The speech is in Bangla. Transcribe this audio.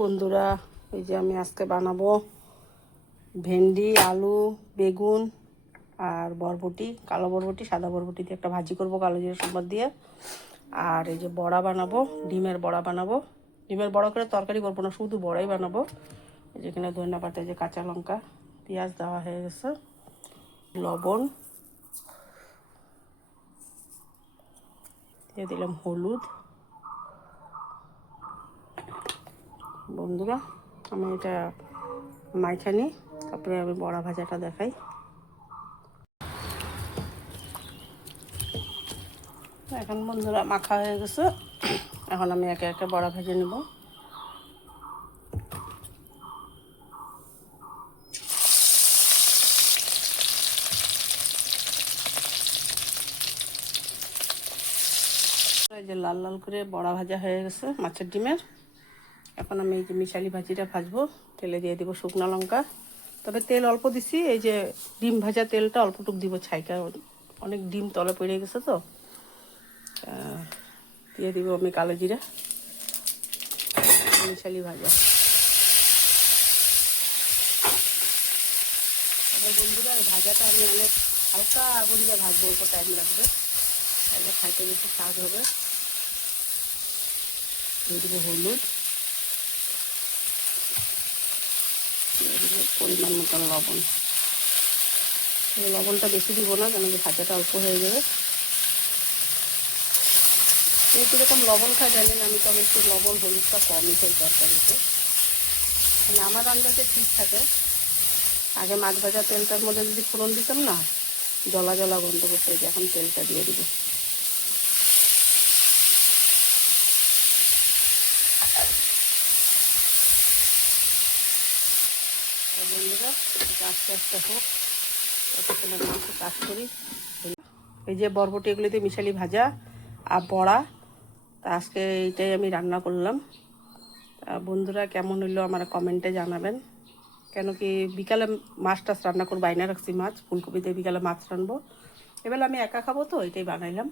বন্ধুরা, এই যে আমি আজকে বানাবো ভেন্ডি, আলু, বেগুন আর বরবটি, কালো বরবটি, সাদা বরবটি দিয়ে একটা ভাজি করব কালো জিরা সম্বার দিয়ে। আর এই যে বড়া বানাবো, ডিমের বড়া বানাবো। ডিমের বড়া করে তরকারি করবো না, শুধু বড়াই বানাবো। এই যেখানে ধনিয়া পাতা, এই যে কাঁচা লঙ্কা, পেঁয়াজ দেওয়া হয়ে গেছে, লবণ দিয়ে দিলাম, হলুদ। বন্ধুরা, আমি এটা মাইখানি, তারপরে আমি বড়া ভাজাটা দেখাই। এখন বন্ধুরা মাখা হয়ে গেছে, এখন আমি একে একে বড়া ভেজে নেব। এই যে লাল লাল করে বড়া ভাজা হয়ে গেছে মাছের ডিমের। এখন আমি এই যে মিশালি ভাজিটা ভাজবো, তেলে দিয়ে দিব শুকনো লঙ্কা, তবে তেল অল্প দিছি। এই যে ডিম ভাজা তেলটা অল্পটুক দিব, ছাইটা অনেক ডিম তলে পড়ে গেছে তো। দিয়ে দিব আমি কালো জিরা, মিশালি ভাজা। আবার বন্ধুরা, এই ভাজাটা আমি অনেক হালকা আগুন দিয়ে ভাজবো, অল্প টাইম লাগবে, তাহলে খাইতে বেশি স্বাদ হবে। দিয়ে দিব হলুদ, দিয়ে দিব পরিমাণ মতন লবণ। লবণটা বেশি দিব না, কেন কি ভাজাটা অল্প হয়ে যাবে। কীরকম লবণ খাই জানি না, আমি তবে একটু লবণ হলুদটা কমই খাই তরকারিতে, মানে আমার আন্দাজে ঠিক থাকে। আগে মাছ ভাজা তেলটার মধ্যে যদি ফোড়ন দিতাম না, জলা জলা গন্ধ করতে, এখন তেলটা দিয়ে দিব। বন্ধুরা, আস্তে আস্তে হোক, ততক্ষণ আমি একটু কাজ করি। এই যে বরবটি, এগুলিতে মিশালি ভাজা আর বড়া, তা আজকে এইটাই আমি রান্না করলাম। বন্ধুরা, কেমন হইলো আমার কমেন্টে জানাবেন। কেন কি বিকালে মাছ টাছ রান্না করবো, আইনা রাখছি মাছ, ফুলকপি দিয়ে বিকালে মাছ রানবো। এবার আমি একা খাবো তো, এটাই বানাইলাম।